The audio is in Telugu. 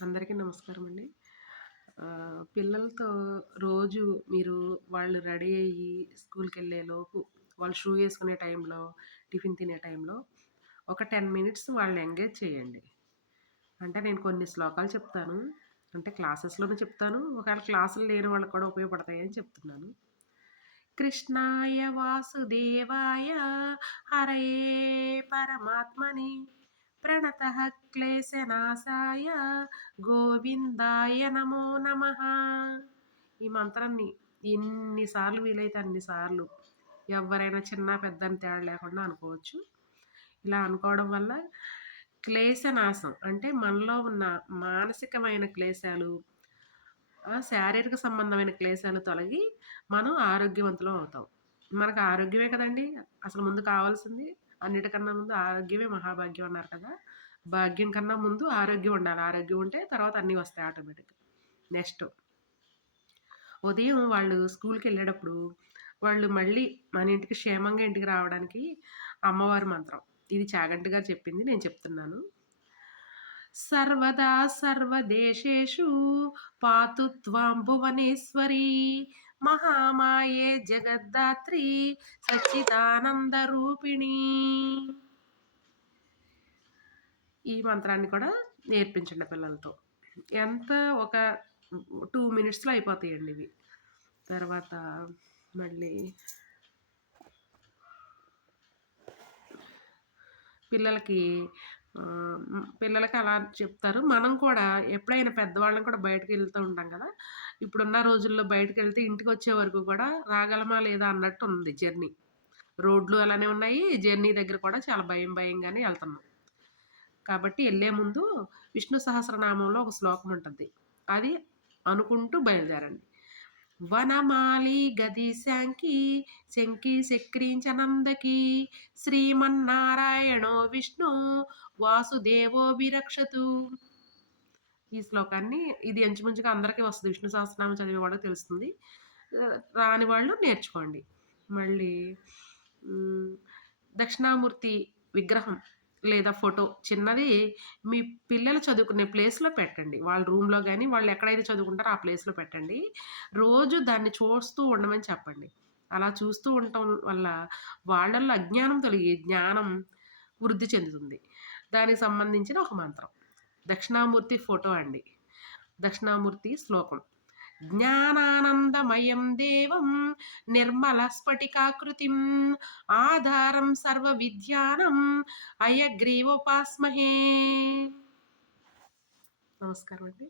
అందరికీ నమస్కారం అండి. పిల్లలతో రోజు మీరు వాళ్ళు రెడీ అయ్యి స్కూల్‌కెళ్ళేలోపు, వాళ్ళు షూ ఏసుకునే టైంలో, టిఫిన్ తినే టైంలో ఒక 10 మినిట్స్ వాళ్ళని ఎంగేజ్ చేయండి. అంటే నేను కొన్ని శ్లోకాలు చెప్తాను. అంటే క్లాసెస్‌లోనే చెప్తాను. ఒకవేళ క్లాసులు లేని వాళ్ళకి కూడా ఉపయోగపడతాయని చెప్తున్నాను. కృష్ణాయ వాసుదేవాయ హరయే పరమాత్మనే ప్రణతః క్లేశనాశాయ గోవిందాయ నమో నమః. ఈ మంత్రాన్ని ఎన్ని సార్లు వీలైతే అన్ని సార్లు ఎవరైనా చిన్న పెద్ద అని తేడా లేకుండా అనుకోవచ్చు. ఇలా అనుకోవడం వల్ల క్లేశనాశం అంటే మనలో ఉన్న మానసికమైన క్లేశాలు, శారీరక సంబంధమైన క్లేశాలు తొలగి మనం ఆరోగ్యవంతులం అవుతాం. మనకు ఆరోగ్యమే కదండీ! అసలు ముందు కావాల్సింది. అన్నిటికన్నా ముందు ఆరోగ్యమే మహాభాగ్యం అన్నారు కదా! భాగ్యం కన్నా ముందు ఆరోగ్యం ఉండాలి. ఆరోగ్యం ఉంటే తర్వాత అన్నీ వస్తాయి ఆటోమేటిక్‌గా. నెక్స్ట్ ఉదయం వాళ్ళు స్కూల్‌కెళ్ళేటప్పుడు వాళ్ళు మళ్ళీ మన ఇంటికి క్షేమంగా ఇంటికి రావడానికి అమ్మవారి మంత్రం. ఇది చాగంటి గారు చెప్పింది నేను చెప్తున్నాను. సర్వదా సర్వదేశేషు పాతు త్వాం భువనేశ్వరీ మహామాయే జగద్ధాత్రి సచ్చిదానందరూపిణి. ఈ మంత్రాన్ని కూడా నేర్పించండి పిల్లలతో. ఎంత ఒక 2 మినిట్స్‌లో అయిపోతాయండి ఇవి. తర్వాత మళ్ళీ పిల్లలకి పిల్లలకి అలా చెప్తారు. మనం కూడా ఎప్పుడైనా పెద్దవాళ్ళం కూడా బయటకెళ్తూ ఉంటాం కదా! ఇప్పుడున్న రోజుల్లో బయటకెళ్తే ఇంటికొచ్చే వరకు కూడా రాగలమా లేదా అన్నట్టు ఉంది జర్నీ. రోడ్లు అలానే ఉన్నాయి. జర్నీ దగ్గర కూడా చాలా భయం భయంగానే ఎళ్తున్నాం. కాబట్టి ఎళ్ళే ముందు విష్ణు సహస్రనామంలో ఒక శ్లోకం ఉంటది. అది అనుకుంటూ బయలుదేరండి. వనమాలి గదిశాంకి శంకి చక్రీంచనందకి శ్రీమన్నారాయణో విష్ణు వాసుదేవో విరక్షతు. ఈ శ్లోకాన్ని ఇది ఇంచుమించుగా అందరికీ వస్తది. విష్ణు సహస్రనామం చదివే వాళ్ళకి తెలుస్తుంది. రాని వాళ్ళు నేర్చుకోండి. మళ్ళీ హ్మ్, దక్షిణామూర్తి విగ్రహం లేదా ఫోటో చిన్నది మీ పిల్లలు చదువుకునే ప్లేస్‌లో పెట్టండి. వాళ్ళ రూమ్‌లో గాని, వాళ్ళు ఎక్కడైతే చదువుకుంటారో ఆ ప్లేస్‌లో పెట్టండి. రోజు దాన్ని చూస్తూ ఉండమని చెప్పండి. అలా చూస్తూ ఉండటం వల్ల వాళ్ళల్లో అజ్ఞానం తొలగి జ్ఞానం వృద్ధి చెందుతుంది. దానికి సంబంధించిన ఒక మంత్రం. దక్షిణామూర్తి ఫోటో అండి. దక్షిణామూర్తి శ్లోకం. జ్ఞానానందమయం దేవం నిర్మల స్ఫటికాకృతిం ఆధారం సర్వ విద్యానం అయగ్రీవోపాస్మహే. నమస్కారం అండి.